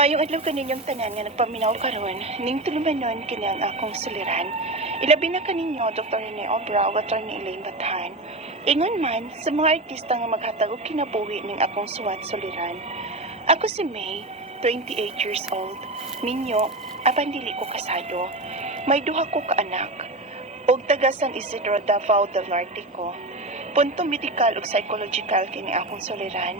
Maayong adlaw kaninyong tanan nga nagpaminaw karon ning tulumanon kini ang akong suliran. Ilabi na kaninyo Dr. Rene Obrao at Atty. Elaine Bathan. Ingon man sa mga artista nga maghatag og kinabuhi ning akong suwat suliran. Ako si May, 28 years old. Minyo, apan dili ko kasado. May duha ko ka anak. Og taga San Isidro, Davao del Norte ko. Punto medikal ug psychological kini akong suliran.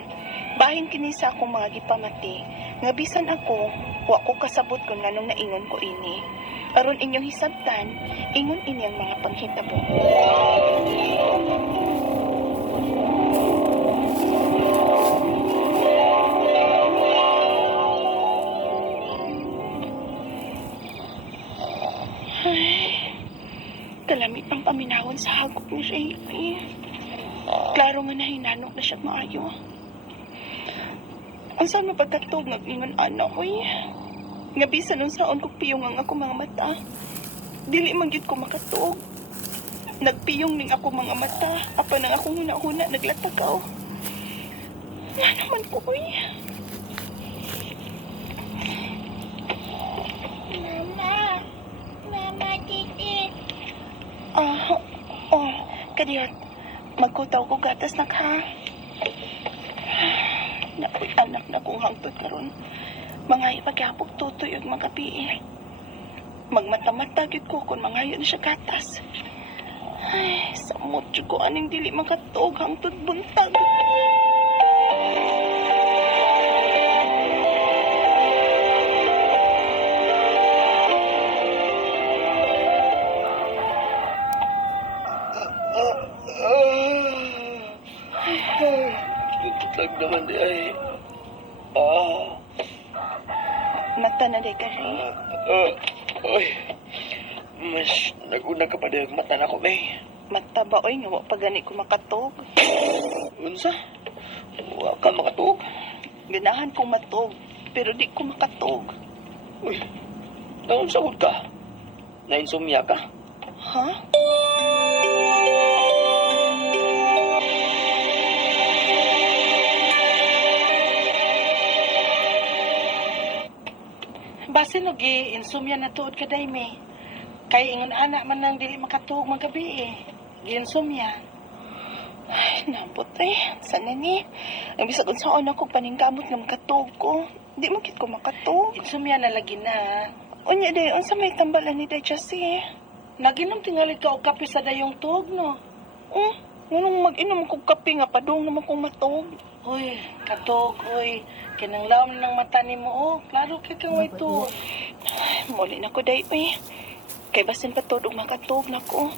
Bahin kini sa akong mga gipamati nga bisan ako, wa ko kasabot kung nganong naingon ko ini. Aron inyong hisabtan, ingon ini ang mga panghitabo. Ay, kalamit ang paminawon sa hagok ni Ray. Klaro nga nahinanok na siya maayo. Ang saan mapagkatog nag-ingon anak ko nga bisan nung saon ko piyong ang ako mga mata. Dili man gyud ko makatog. Nagpiyong ning ako mga mata. Apan ang akong huna-huna naglatagaw. Nga naman ko Mama, titi. Kadiyot. Magkutaw ko gatas na ka. Nakoy anak na kong hangtod karon. Mga ipagyapog tutoy ug magabi. Magmata-mata gyud ko kung mangayo na siya gatas. Ay, samot jud ko aning dili makatog hangtod buntag. Tutlag naman di ay. Mata na day ka rin. Oy. Mas naguna ka pa di mata na ko, May. Mata ba oy nga wa pa gani ko makatog. Unsa? Wa ka makatug. Ganahan ko matog, pero di ko makatog. Uy. Naon sahod ka? Nainsomnia ka? Ha? Base no gi-insomnia na tuod ka day May. Kay ingon anak man nang dili makatuog magabi eh. Gi-insomnia. Ay, nabot Sana ni. Ang bisag unsaon ako paningkamot nga makatog ko. Di mo kit ko makatog. Insomnia na lagi na. Unya day, unsa may tambalan ni day Jessie? Naginom tingali ka og kape sa dayong tuog no. Ngunong mag-inom kong kape nga padung naman kong matog. Uy, katog, uy. Kinanglaom na ng mata ni mo, oh. Klaro kay kang way tuog. Muli na ko day, Kay basin patod og makatog na ko.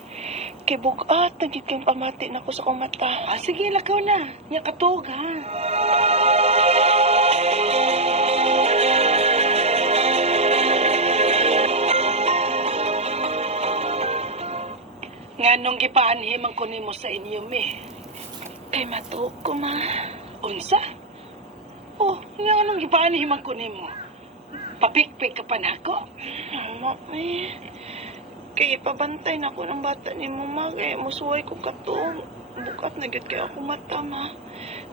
Kay bugat, nagit kayong pamati na ko sa kong mata. Sige, lakaw na. Nya katog, ha. Nga nung gipaanhimang ko nimo sa inyo, me. Kay matog ko, ma. Unsa? Oh, nga nung gipaanhimang ko nimo. Papikpik ka pa na ako. Ma, Kay ipabantay na ko ng bata ni mo, ma. Kaya musuway ko katog. Bukat na gid kay ako mata, ma.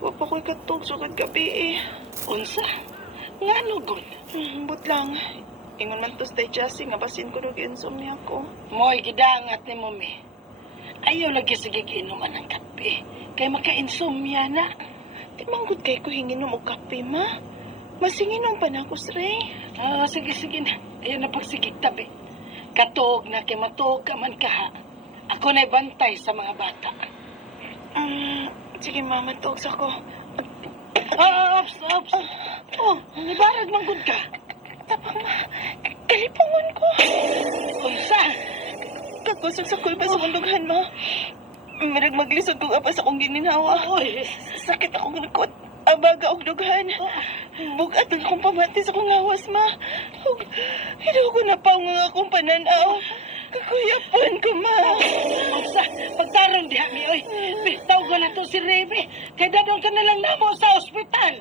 Wa pa ko'y katog sugad gabi, Unsa? Nga nugod. But lang. Ingon man tos day Jessie nga basin ko nung insomnia ko. Mo'y gidangat ni mo, me. Ayaw lagi sige inuman ng kape. Kay maka-insomnia na. Di manggod kay ko hinginom og kape, ma. Masinginom pa na ako, Sray. Sige na. Ayaw na pagsigig tabi. Katog na kay matog ka man ka, ha. Ako na'y bantay sa mga bata. Sige, mama, tugs ako. Ops. Nibarag manggod ka. Tapang, ma. Kalipungon ko. Unsa? Kakusog sa kulba sa kundughan, ma. Mirag maglisod kong apa sa kong gininawa. Oy. Sakit akong likod. Abaga og dughan. Bugat ang akong pamati sa kong lawas, ma. Hindi ko na pa nga akong pananaw. Kakuyapon ko, ma. Unsa? Pagtarong diha mi, oy. Bitaw ko na to si Rebe. Kay dadong ka na lang namo sa ospital.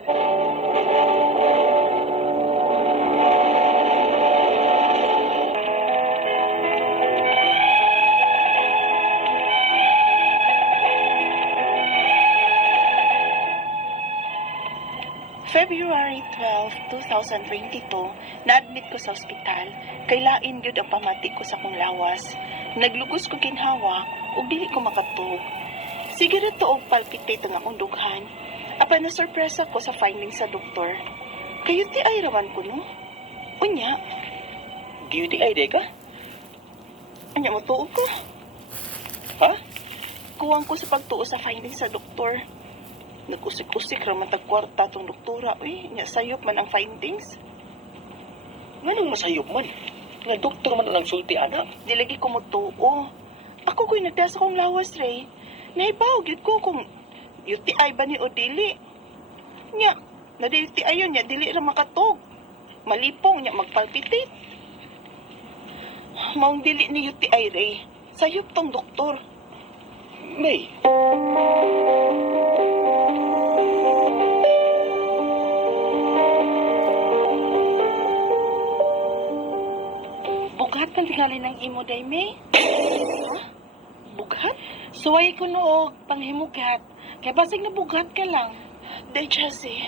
February 12, 2022, na-admit ko sa ospital. Kay lain gyud ang pamati ko sa akong lawas. Naglugos ko kinhawa ug dili ko makatug. Sige ra to og palpitate ang akong dughan. Apan na sorpresa ko sa finding sa doktor. Kayo ti ay raman ko no. Unya, UTI day ka? anya mo tuog ko. Ha? Kuwang ko sa pagtuo sa finding sa doktor. Nagusik-usik raman tag kwarta tong doktora. Uy, nya sayop man ang findings. Nganong masayop man? Nga doktor man lang sulti, anak. Di lagi ko mutuo. Ako ko'y nagdas akong lawas, Ray. Nahibaw, gyud ko kung UTI ba ni o dili. Nya, na UTI yun, nya dili ra makatog. Malipong, nya magpalpitate. Maong dili ni UTI, Ray. Sayop tong doktor. May, Bugat man tingali ng imo, day, May. Ha? Bughat? Suway ko noog, panghimugat. Kaya basig na bugat ka lang. Day, Jessie.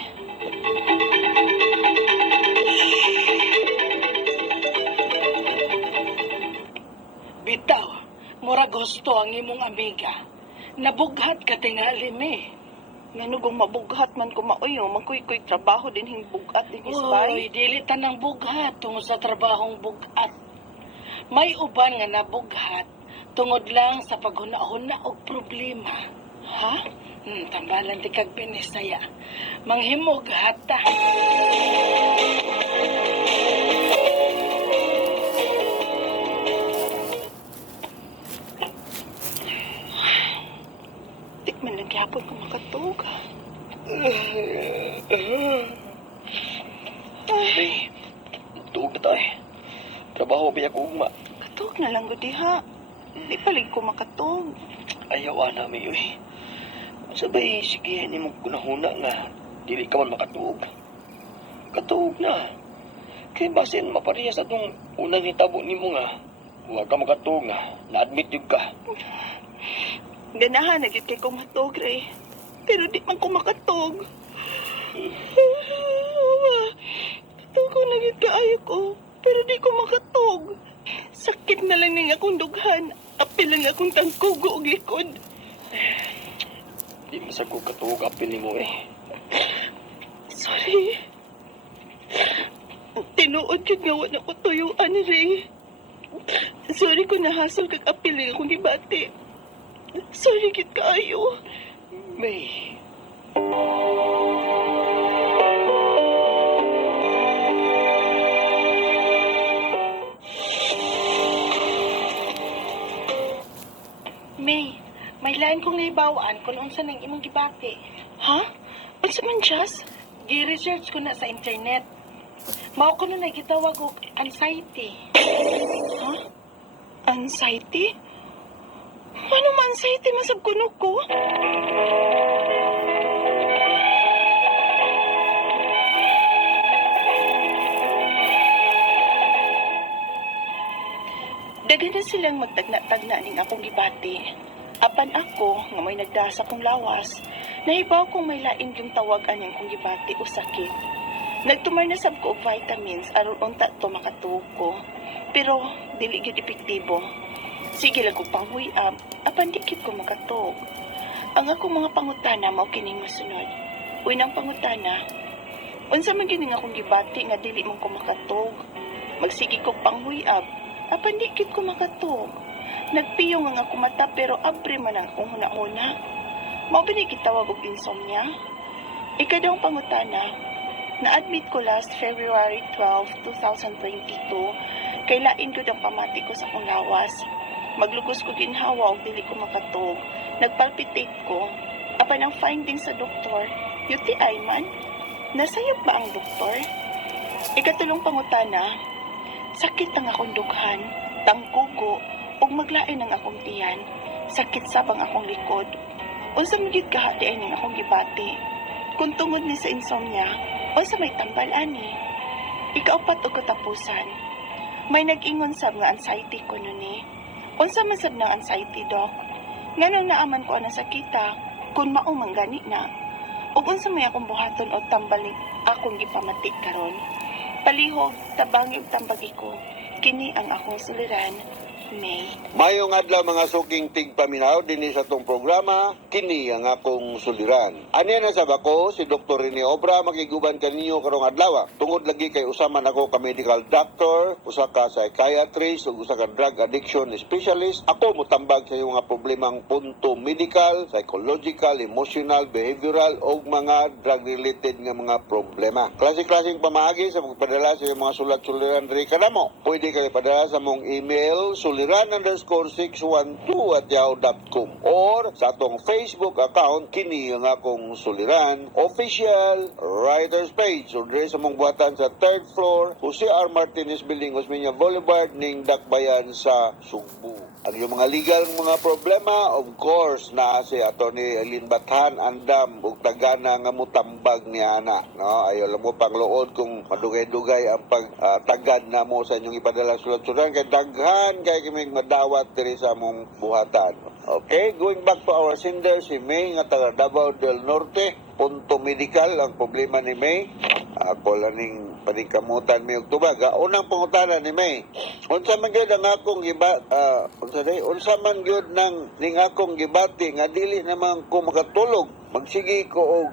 Bitaw, mura gusto ang imong amiga. Nabughat ka tingali, May. Nganugong mabughat man ko maoyo, magkuy-kuy trabaho din hing bugat din Uy, isbay. dili tanang bughat tungod sa trabahong bugat. May uban nga nabughat tungod lang sa paghuna-huna og problema. Ha? Tambalan di kag Binisaya. Manghimog hata. Tikman lang gyapon ko makatug. may, tuog na tayo. Trabaho ba ako ugma? Katug na lang gud diha. Di palig ko makatug. Ayaw na may uy. Sabay, sige, ni mo kunahuna nga. Dili ka man makatuog. Katuog na. Kaya basin maparehas sa itong unang hitabo ni mo nga. Huwag ka makatuog nga. Na-admit yun ka. Ganahan na gyud kay ko matug, Ray. Pero di man ko makatug. Katug ko na gyud kaayo ko. Pero di ko makatug. Sakit na lang ning akong dughan. Apil lang akong tangkugo og likod. Di masagog katuog apil ni mo eh. Sorry. Tinuod yun nga wala ko tuyuan, Ray. Sorry ko nahasol kag apil lang akong gibati. Sorry kit kaayo. May. May lain kong naibawaan kung unsa nang imong gibati. Ha? Unsa man, Jazz? Gi-research ko na sa internet. Mao ko na gitawag og anxiety. Ha? Anxiety? Ano man anxiety masab kuno ko? Dagan na silang magtagna-tagna ning akong gibati. Apan ako, nga may nagdasa kong lawas, nahibaw kong may lain yung tawagan yung kong gibati o sakit. Nagtumar na sab ko og vitamins aron unta to makatuog ko. Pero dili gyud epektibo. Sige lang ko panghuyab, apan dikit ko makatuog. Ang akong mga pangutana mao kining mosunod. Unang pangutana, unsa man gining akong gibati nga dili man ko makatuog? Magsige ko panghuyab, apan dikit ko makatuog. Nagpiyong ang ako mata pero abre man ang akong huna-huna. Mao ba ni gitawag og insomnia? Ikadawang pangutana, na-admit ko last February 12, 2022. Kay lain ko ang pamati ko sa akong lawas. Maglugos ko ginhawa og dili ko makatog. Nagpalpitate ko. Apan ang findings sa doktor, UTI man. Nasayop ba ang doktor? Ikatulong pangutana, sakit ang akong dughan, tangkugo, ug maglain ang akong tiyan. Sakit sabang akong likod. Unsa magid kahati ay ning akong gibati. Kung tungod ni sa insomnia, unsa may tambal ani. Ikaapat og katapusan. May nag-ingon sab nga anxiety ko nun ni. Unsa man sab ng anxiety, Doc? Nganong naaman ko ana sakita kung mao man gani na. Ug unsa may akong buhaton o tambal ni akong gipamati karon. Palihog, tabangi ug tambagi ko. Kini ang akong suliran, May. Mayong adlaw mga suking tigpaminaw dinhi sa tong programa, kini ang akong suliran. Ani na sa bako si Dr. Rene Obra makiguban kaninyo karong adlaw. Tungod lagi kay usaman ako ka medical doctor, usa ka psychiatrist ug usa ka drug addiction specialist. Ako motambag sa iyong mga problemang punto medical, psychological, emotional, behavioral ug mga drug related nga mga problema. Klase-klaseng pamaagi sa pagpadala sa iyong mga sulat-suliran diri kanamo. Pwede kayo padala sa mong email suliran_612@yahoo.com or sa atong Facebook account kini ang akong suliran official writers page or dire sa mong buhatan sa 3rd floor Jose R. Martinez Building, Osmeña Boulevard ning Dakbayan sa Sugbo. Ang iyong mga legal mga problema, of course, na si Atty. Eileen Bathan, andam, ug tagana nga mutambag ni Ana. No? Ayaw lang mo panglood kung madugay-dugay ang pagtagad na mo sa inyong ipadala sulat-sulat. Kaya daghan, kaya kaming madawat diri sa mong buhatan. Okay, going back to our sender, si May, nga taga Davao del Norte, punto medical, ang problema ni May. Ako lang ning paningkamutan may tubag. Unang pangutana ni May, unsa man gyud ang akong unsa man gyud nang ning akong gibati nga dili naman ko makatulog. Magsige ko og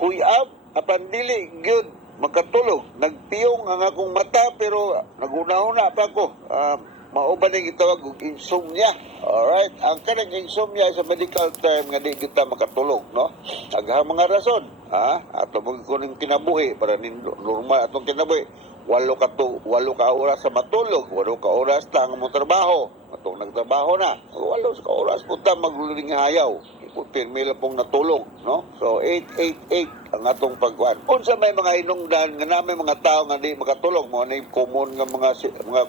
huyab apan dili gyud makatulog. Nagpiyong ang akong mata pero naguna-una pa ko. Mauban ang gitawag og insomnia. Alright, ang kanang insomnia sa medical term nga di kita makatulog, no? Aghang mga rason, ato mo kuning kinabuhi para normal atong kinabuhi. 8 ka oras sa matulog, 8 ka oras ta ang mo trabaho. Atong nagtrabaho na, 8 ka oras punta magluling hayaw. Pirmi lang pong natulog, no? So 888 ang atong pagkuan. Unsa may mga hinungdan nga namin mga tao nga di makatulog, mo na common nga mga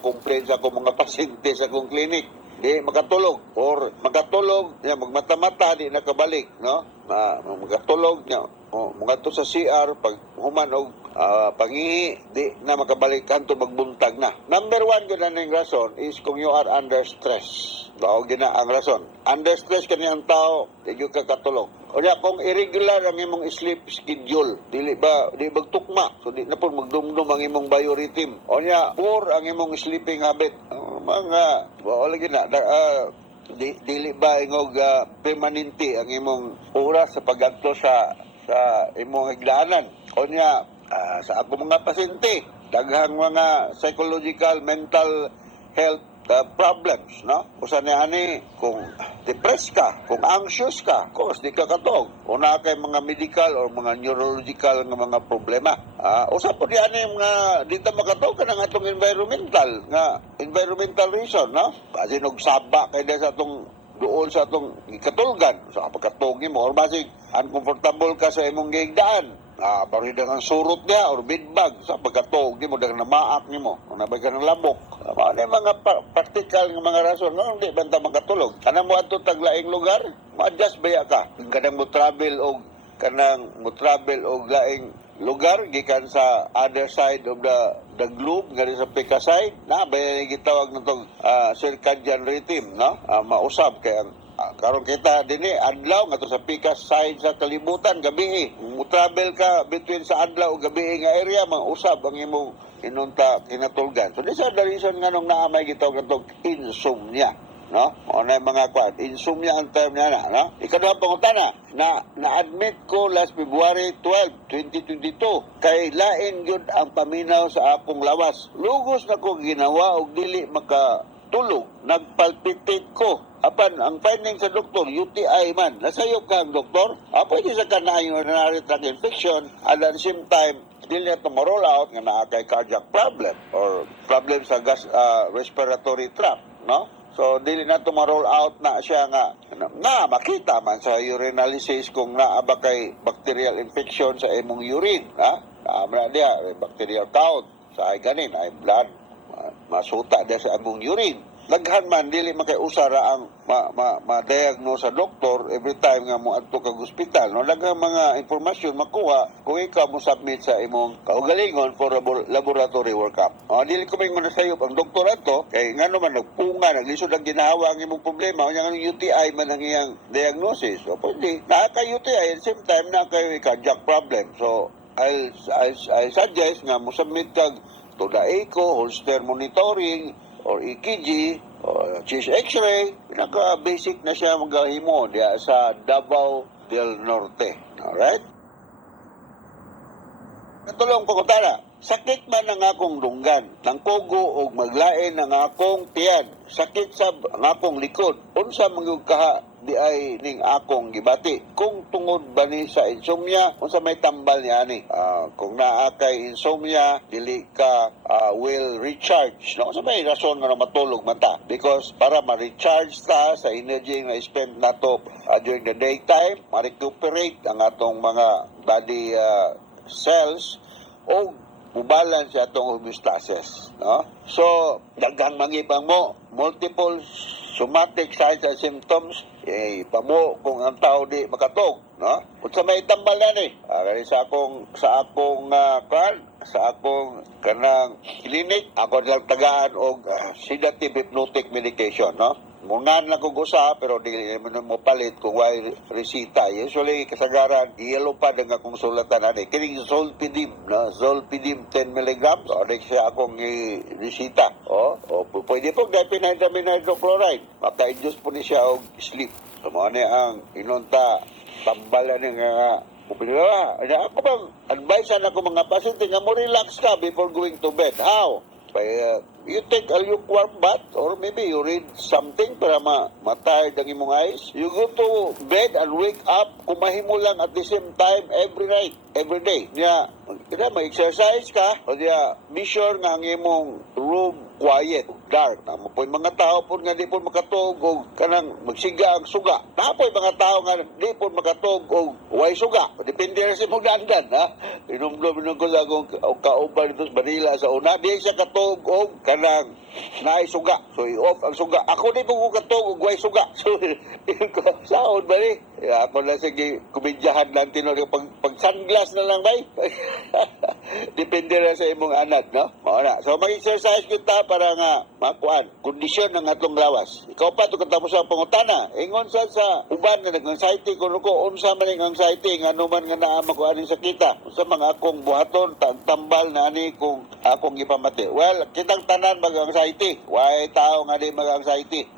complaints ako mga pasyente sa akong clinic. Di makatulog or makatulog niya magmata-mata di nakabalik, no? Makatulog niya mga to sa CR pag human og pangihi di na makabalik kanto magbuntag na. Number 1 gyud ang rason is kung you are under stress. Daog gina ang rason. Under stress kaniyang tao, di gyud ka katulog. Unya kung irregular ang imong sleep schedule, di bagtukma, so di na po magdumdum ang imong biorhythm. Unya poor ang imong sleeping habit. Mga wala gina dili ba ingog permanente ang imong oras sa pagadto sa imong higdaanan. Unya sa ako mga pasyente, daghang mga psychological, mental health problems, no? Usa ni ani kung depressed ka, kung anxious ka, of course di ka katog. Una kay mga medical or mga neurological nga mga problema. Usa po di ani mga dito makatog kanang atong environmental reason, no? Kasi saba kay sa atong doon sa atong katulgan. So pagkatog mo or basig uncomfortable ka sa imong gigdaan. Barida ng surot niya or bedbug sa pagkatog mo dagang namaak nimo o nabay ka ng labok. Ano mga practical ng mga rason no, hindi banta makatulog. Kanang mo ato taglaing lugar, ma-adjust baya ka. Kanang mo travel og laing lugar gikan sa other side of the globe ngari sa Pika side na bayan gitawag nitong circadian rhythm, no? Mausab kay karon kita dinhi adlaw ngadto sa Pika side sa kalibutan gabi. Mo travel ka between sa adlaw ug gabi nga area mausab ang imong inunta kinatulgan. So this is the reason nga nung naamay gitawag nitong insomnia, no? O na mga kwan, insomnia ang term niya na, no? Ikaduhang pangutana, na-admit ko last February 12, 2022, kay lain yun ang paminaw sa akong lawas. Lugos na ko ginawa og dili makatulog, nagpalpitate ko. Apan, ang finding sa doktor, UTI man, nasayop ka ang doktor, pwede sa kanang urinary tract infection, at at the same time, dili na ito ma-roll out nga naa kay cardiac problem or problem sa respiratory tract, no? So, dili na ito ma-roll out na siya nga makita man sa urinalysis kung naa ba kay bacterial infection sa imong urine, ha? Naamra diya, bacterial count sa ay ganin, ay blood, masuta diya sa imong urine. daghan man dili makaiusara ang ma-diagnose sa doktor every time nga mo adto kag ospital. No, daghang mga impormasyon makuha kung ikaw mo submit sa imong kaugalingon for laboratory workup. Dili ko may manasayop ang doktor adto kay ngano man nagpunga naglisod ang ginahawa ang imong problema unya nga UTI man ang iyang diagnosis. So pwede naa ka UTI at the same time naa kay cardiac problem. So I suggest nga mo submit kag to the echo, holster monitoring, or EKG, or chest x-ray. Pinaka-basic na siya magahimo diya sa Davao del Norte. Alright? Katulong pagkutara, sakit man ang akong dunggan, ng pugo o maglain ang akong tiyan, sakit sa ang akong likod, unsa mangyud kaha di ay ning akong gibati. Kung tungod ba ni sa insomnia, unsa may tambal niya ni? Kung naa kay insomnia, dili ka will recharge. No? Unsa may rason nga matulog man ta? Because para ma-recharge ta sa energy na spend nato during the daytime, ma-recuperate ang atong mga body cells o mubalance sa atong homeostasis. No? So, daghang mangibang mo, multiple somatic signs and symptoms, pamo kung ang tao di makatog, no? Unsa may tambal yan kaya sa akong kanang clinic, ako lang tagaan og sedative hypnotic medication, no? Mungan lang kong usa, pero di mo palit kung way resita. Usually, kasagaran, iyalo pa nga kong sulatan ani. Kining Zolpidem, no? Zolpidem 10 mg. So, adik siya akong resita. Pwede po, diphenhydramine hydrochloride. Maka-induce po ni siya og sleep. So, mo ang inunta, tambalan nga ako bang advice ako mga pasyente nga mo relax ka before going to bed. How? You take a lukewarm bath or maybe you read something para ma-tired ang imong eyes. You go to bed and wake up kumahimo lang at the same time every night, every day. Niya, ma-exercise ka o niya, be sure nga ang imong room quiet, dark. Napoy mga tao po nga di po makatog o kanang magsiga ang suga. Napoy mga tao nga di po makatog o way suga. Depende na sa mong dandan, ha? Inumdum ko sa akong kauban dito sa Manila sa una. Di siya katog o kanang naay suga. So, i-off ang suga. Ako di po katog o way suga. So, saon ba ni? Ako na sige, kumidyahan lang tinod. Pag-sunglass na lang, bay. Depende na sa imong anak, no? Mauna. So, mag-exercise kita para nga makuan kondisyon ng atong lawas. Ikaw pa ito katapos ang pangutana. Ingon sa uban na nag-anxiety kuno ko unsa man ang anxiety nga anuman nga naa makuan sa kita. Unsa mga akong buhaton tambal na ani kung akong ipamati. Well, kitang tanan mag-anxiety. Why tao nga di mag-anxiety?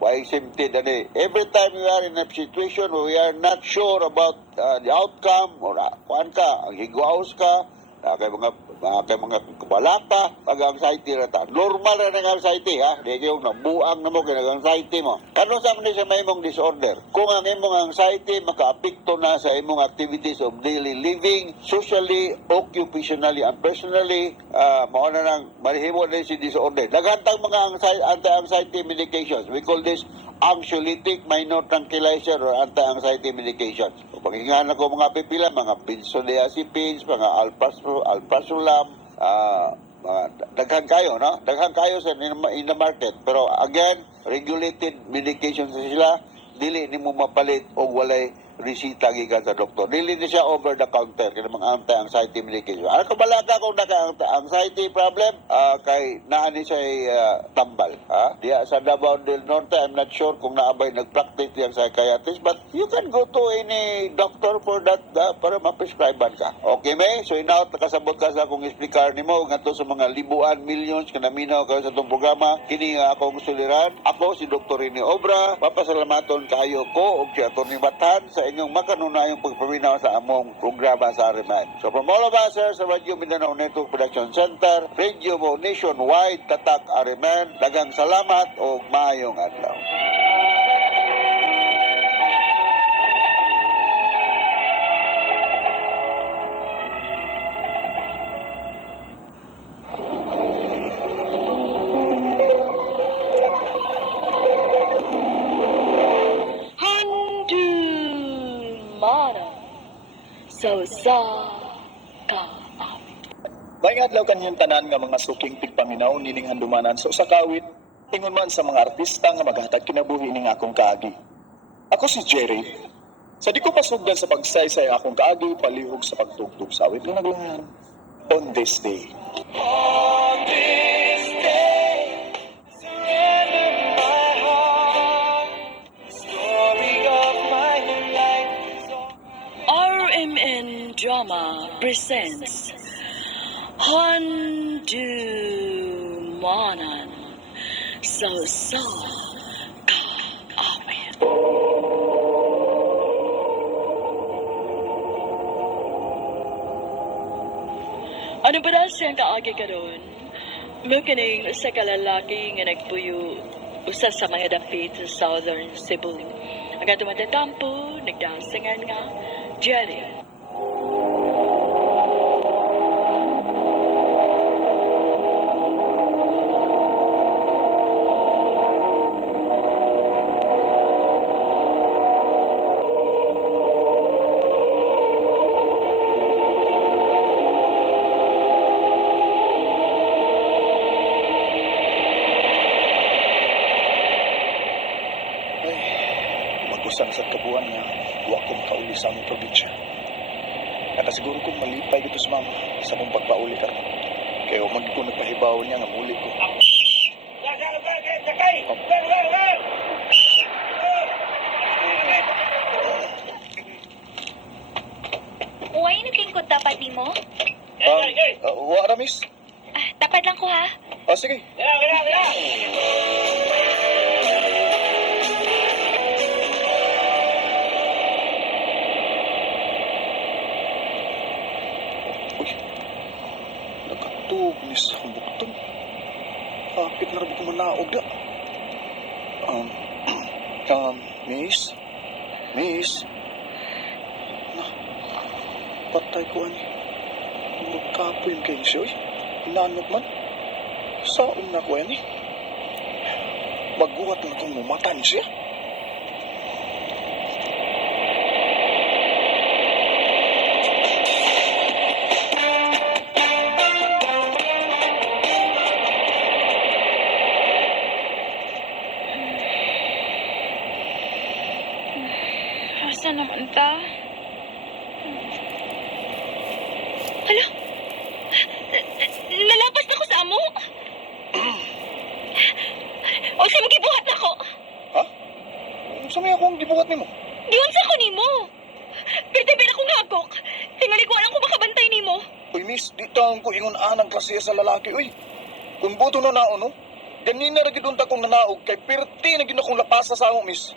Why symptom ani? Every time we are in a situation where we are not sure about the outcome or kuan ka, ang higwaos ka, kay mga kabalaka, pag-anxiety na ta. Normal na anxiety, ha? Di kayo nabuang na mo, kinag-anxiety mo. Kano sa mga sa may imong disorder? Kung ang imong anxiety, maka-apekto na sa imong activities of daily living, socially, occupationally, and personally, mauna nang marihimo na si disorder. Naghantang mga anti-anxiety medications. We call this anxiolytic minor tranquilizer or anti-anxiety medications. Paghingahan ako mga pipila, mga benzodiazepines, mga alprazolam, daghan kayo, no? Daghan kayo sa in the market. Pero again, regulated medications sila, dili ni mo mapalit o walay resita gikan sa doktor. Dili ni siya over the counter kaya mga anti-anxiety medication. Ano kabalaka kung naka-anxiety problem kay naa ni siya tambal. Diya sa Davao del Norte, I'm not sure kung naabay nag-practice yang psychiatrist, but you can go to any doctor for that para ma-prescribean ka. Okay, may? So inaot nakasabot ka sa akong explicar nimo ngadto sa mga libuan, millions kanaminaw kayo sa itong programa. Kini akong suliran. Ako si Dr. Rene Obra. Papasalamaton kayo ko og si Atty. Batan sa inyong makanunayong pagpaminaw sa among programa sa Ariman. So from all of us, sir, sa Radio Mindanao Network Production Center, Radio mo nationwide, tatak Ariman, dagang salamat o maayong adlaw. So, ka. May adlaw kanyang tanan nga mga suking tigpaminaw nining handumanan sa usa ka awit Ingon man sa mga artista nga maghatag kinabuhi ning akong kaagi. Ako si Jerry. Sa di ko pasugdan sa pagsaysay akong kaagi, palihog sa pagtugtog sa awit nga naglangan. On this day. RMN Drama presents Handumanan So Kaawit. Ano ba na siyang kaagi ka doon? Mukining sa kalalaki nga nagpuyo usa sa mga dapit sa Southern Cebu. Ang ato matatampo, nagdasangan nga, Jerry. Magusan sa kabuan nga wa ko makauli sa among probinsya. Nakasiguro kong malipay dito sa mama sa mong pagpauli karon. Kaya huwag ko nagpahibaw niya nga muli ko. Uway, nagkingkot dapat ni mo? Wa ramis? Dapat lang ko ha. Sige. Uy, nakatug ni sa bukton. Kapit na rin ko manaog da. Miss? Miss? Na, patay ko ani. Magkapoy kayo siya, uy. Inanot man. Saan na ko yan eh? Magbuhat na kong mumatan siya. Asa naman ta? Hala? Nalapas na ko sa amo? O sa magibuhat na ko? Ha? Saan may akong gibuhat ni mo? Diyon sa ko nimo. Pero akong hagok. Tingali ko alam ko makabantay nimo. Uy, miss, di taong ko ingon anang klase sa lalaki, uy. Kung buto na naon, no? Ganina na gidunta kong nanaog kay pirti na ginakong lapasa sa amo, miss.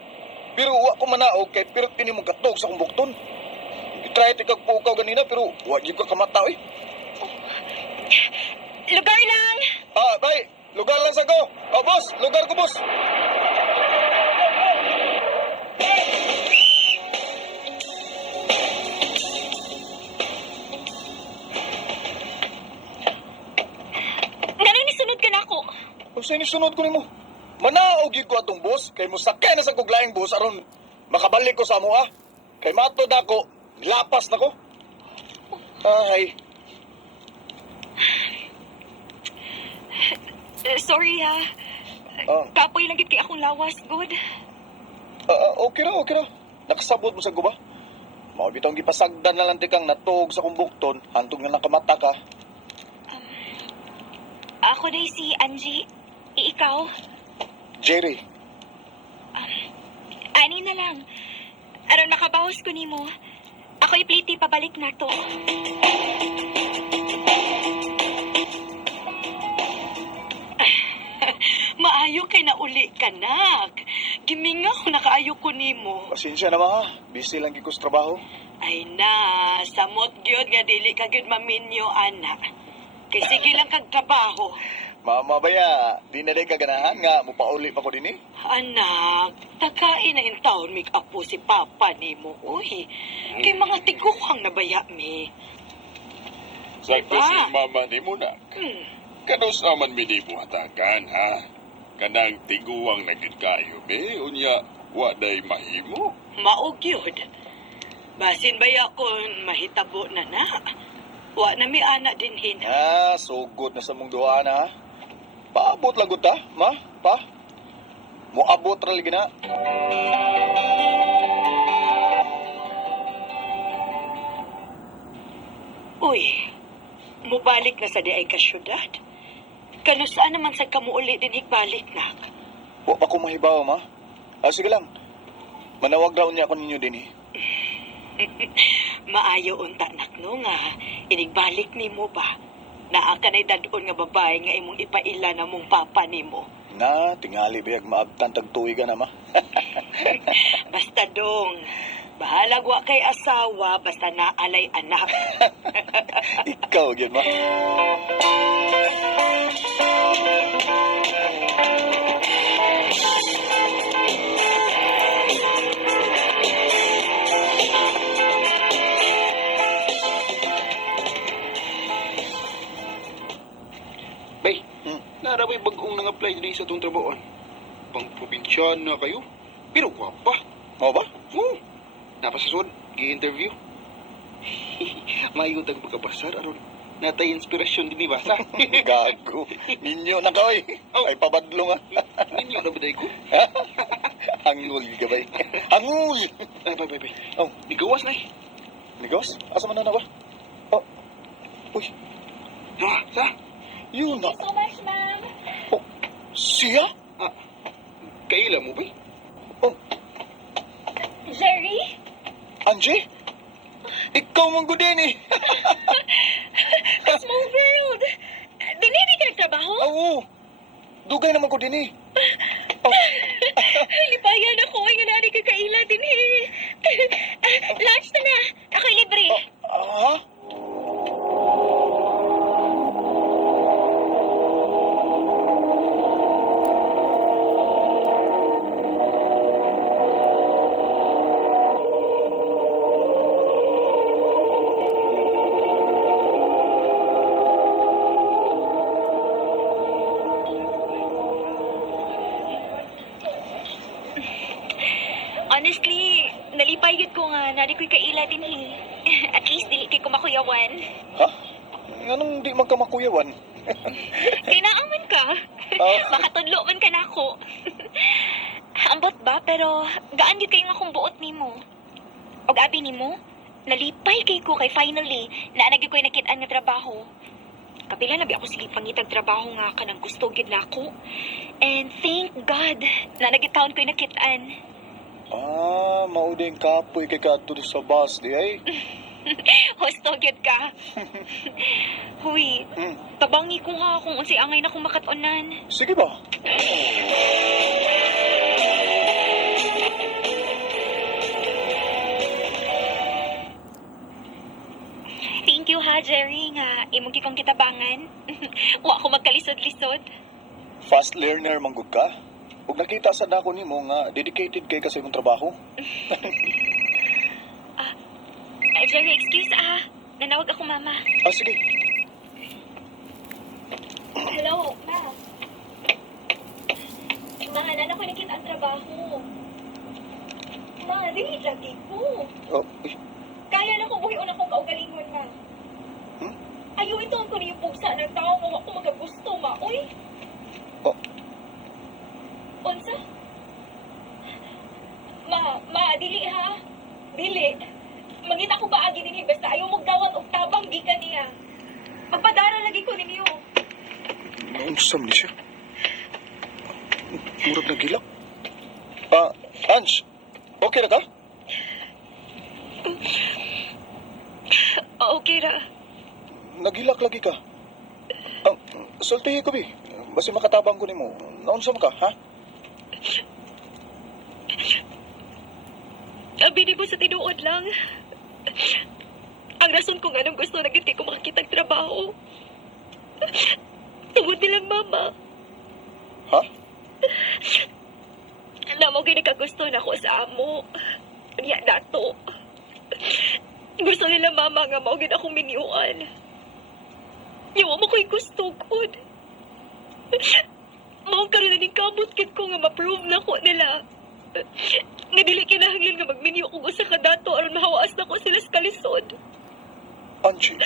Pero wa ko manaog kay pirti ni mong katog sa kong bukton. Itry tikag pukaw ganina pero wa gyud ka kamata, uy. Lugar lang. Bay, lugar lang sa ko. Boss, lugar ko, boss. Ngano ni sunod ka na ako? Kung sa'yo sunod ko nimo. Manaog gyud ko atong boss kay mo sakay na sa kuglaing boss aron makabalik ko sa amo ah. Kay matod ako, lapas na ko. Ay, Sorry ha. Kapoy lang gid kay akong lawas, good. okay ra. Nakasabot mo sa guba. Mao bitong gipasagdan na lang tikang natog sa kumbukton, hantog na nakamata ka. Ako day si Angie. Ikaw? Jerry, Ani na lang. Aron makabahos ko nimo. Ako ipliti pabalik na to. Maayo kay na uli ka, nak. Giminga ko nakaayo ko nimo. pasensya na ha. Busy lang gid ko sa trabaho. Ay na, samot gyud nga dili ka gyud maminyo, anak. Kay sige lang kag trabaho. Mama baya, di na day kaganahan nga mupauli pa ko dinhi. Anak, takain na in taon mig apo si papa nimo. Uy, kay mga tiguhang nabaya mi. Sakto Diba? si mama ni mo na. Hmm. Kanos naman mi di mo hatagan, ha? Kanang tiguang naging kayo, be. Unya, waday mahimo. Maog yun. Basin baya kung mahitabo na na. Wa na mi anak din hin. Sugod na sa mong duha na ha. Paabot lang gud ta, ma, pa. Moabot ra lagi na. Uy, mubalik na sa di ay ka syudad. Kanusaan naman sa kamuuli din igbalik na. Wa pa ko mahibaw, ma. Sige lang. Manawag daw niya ako ninyo din eh. Maayo unta nakno nga, inigbalik ni mo ba? Naa ka na'y dadon nga babae nga imong ipaila na mong papa ni mo. Na, tingali biyag maabtan tag tuiga na, ma. Basta dong, bahalag wa kay asawa, basta naalay anak. Ikaw, yun, ma. Bay, naramay bagong nang-apply din sa itong trabahoan. Pang probinsya na kayo. Pero gwapa. Mo ba? Oo. Napasasod, i-interview. Mayo tag pagkabasar, aron. Natay inspirasyon din ni Basa. Gago. Ninyo na ka, oy. Ay, pabadlo nga. Ninyo na baday ko. Hangul ka ba? Hangul! Ay, bay. Oh, Nigawas na eh. Nigos? Asa man na ba? Oh, uy, Sa? yun na. So much, ma'am. Oh, siya? Kaila mo, bay? Oh, Jerry? Angie? Ikaw mong gudin eh. Small world. Dinili ka nagtrabaho? Oo. Dugay naman ko din eh. Oh, Lipayan ako. Ay, nga nari ka kaila din eh. Lunch na na. Ako'y libre. ha? Honestly, nalipay yun ko nga. Nari ko'y kaila din eh. At least, dili kay kumakuyawan. Ha? Anong di magkamakuyawan? Kay naaman ka. Makatudlo man ka na ako. Ambot ba? Pero gaan yun kayo nga kung buot ni mo. O abi ni mo, nalipay kay ko kay finally na nagyo ko'y nakitaan nga trabaho. Kapila na ako sige pangitag trabaho nga ka ng gusto gid na ako. And thank God na nagitaon ko'y nakitaan. Mauding kapoy kay kadto sa bus di ay. Hosto gid ka. Huy, tabangi ko nga kung unsay angay na kong makatunan. Sige ba? Thank you ha, Jerry, nga imong kikong kitabangan. Wa ko magkalisod-lisod. Fast learner manggod ka? Ug nakita sa dako nimo nga dedicated kay kasi imong trabaho. Jerry, excuse nanawag ako mama. Sige. Hello, ma. Mahalan ako nakita ang trabaho. Ma, dili lagi ko. Oh, Kaya na ko buhi una kong kaugalingon, ma. Ayaw ito ang yung buksa ng tao nga ako magagusto, ma. Uy. Oh. Unsa? Ma, dili ha. Dili. Mangita ko ba agi din basta ayaw mo gawat og tabang di ka niya. Magpadara lagi ko ninyo. Unsam ni siya? Murag nagilak. Ange, okay na ka? Okay ra. Nagilak lagi ka. Sultihi ko, bi. Basi makatabang ko nimo. Naunsam ka, ha? Abi di mo sa tinuod lang. Ang rason kung anong gusto na giti ko makakitag trabaho. Tungod nilang mama. Ha? Namo gini kagusto na ko sa amo. Niya dato. Gusto nila mama nga mao gid akong miniuan. Yawa mo ko'y gusto good. Mao karon na ning kabot kid ko nga ma-prove na ko nila. Nga dili kinahanglan nga magminyo kog usa ka dato aron mahawaas na ko sila sa kalisod. Angie.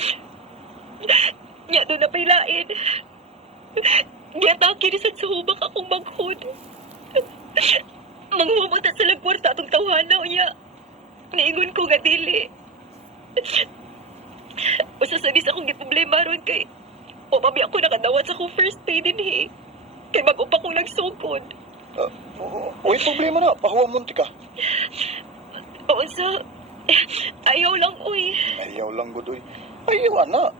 Nya do na pailain. Giyatake ni sa subak akong maghod. Manghumunta sa lagwarta atong tawhana niya. Niingon ko nga dili. Usa sa dis akong giproblema ron kay o mabi ako nakadawat sa akong first pay din kay bago pa akong nagsugod. Uy, problema na. Pahuwa munti ka. O sa ayaw lang uy. Ayaw lang gud, uy. Ayaw, ana.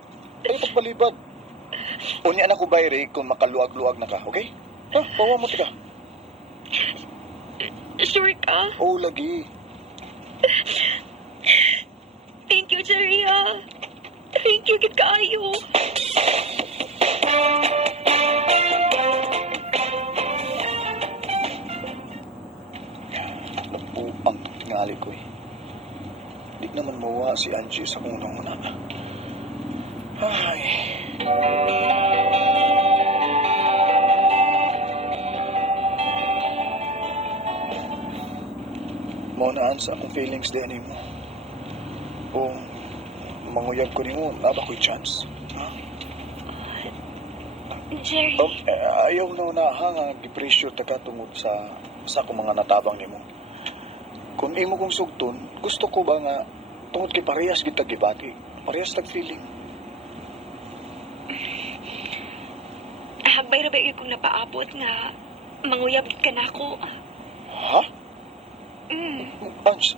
Ay, pagbalibad. Unya na ko bayre kung makaluag-luag na ka, okay? Ha? Pahuwa munti ka. Sure ka? Oo, lagi. Thank you, Jerry, ha? Thank you, gid kaayo. Nabuang tingali ko eh. Di naman mawa si Angie sa unang-una. Ay. Maunaan sa akong feelings din mo. O manguyab ko ni mo, naba ko'y chance. Ha? Jerry, Ayaw na unaha nga gi-pressure ta ka tungod sa akong mga natabang nimo. Kung imo kong sugton, gusto ko ba nga tungod kay parehas kita gibati, parehas tag feeling. hagbay ra ba yung kung napaabot nga manguyab gid ka na ako. Ha? Ans,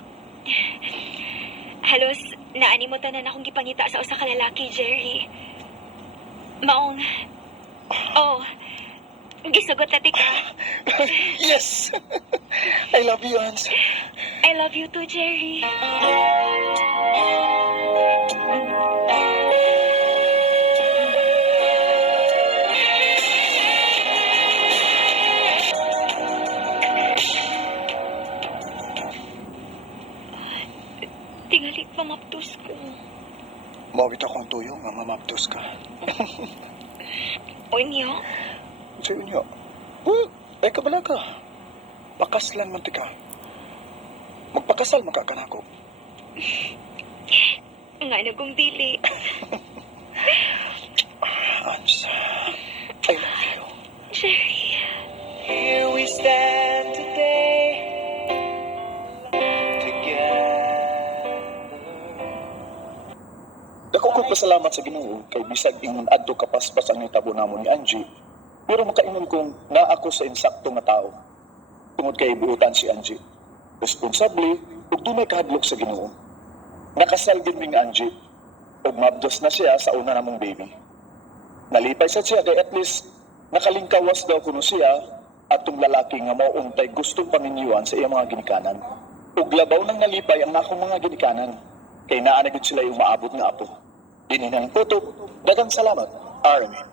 Halos, naanimutan na akong gipangita sa usa ka lalaki, Jerry. Maong, gisugot na ka. yes! I love you, Ans. I love you too, Jerry. Tingali pamaptos ko. Mawit akong tuyo nga mamaptos ka. Unyo, Sa'yo niyo. Ay kabala ka. Pakaslan man ti ka. Magpakasal makakanako. nga nagong dili. Ans, I love you. Jerry. Here we stand today, together. Dako ko pasalamat sa Ginoo kay bisag ingon adto kapaspas ang nitabo namon ni Angie. Pero makaingon kong naa ako sa insakto nga tao. Tungod kay buutan si Angie. Responsable ug dunay kahadlok sa Ginoo. Nakasal gid ning Angie ug mabdos na siya sa una namong baby. Nalipay sa siya kay at least nakalingkawas daw kuno siya atong lalaki nga mao untay gustong paminyuan sa iyang mga ginikanan. Ug labaw nang nalipay ang akong mga ginikanan kay naa na gid sila yung maabot nga apo. Dinhi nang puto, daghang salamat, Armin.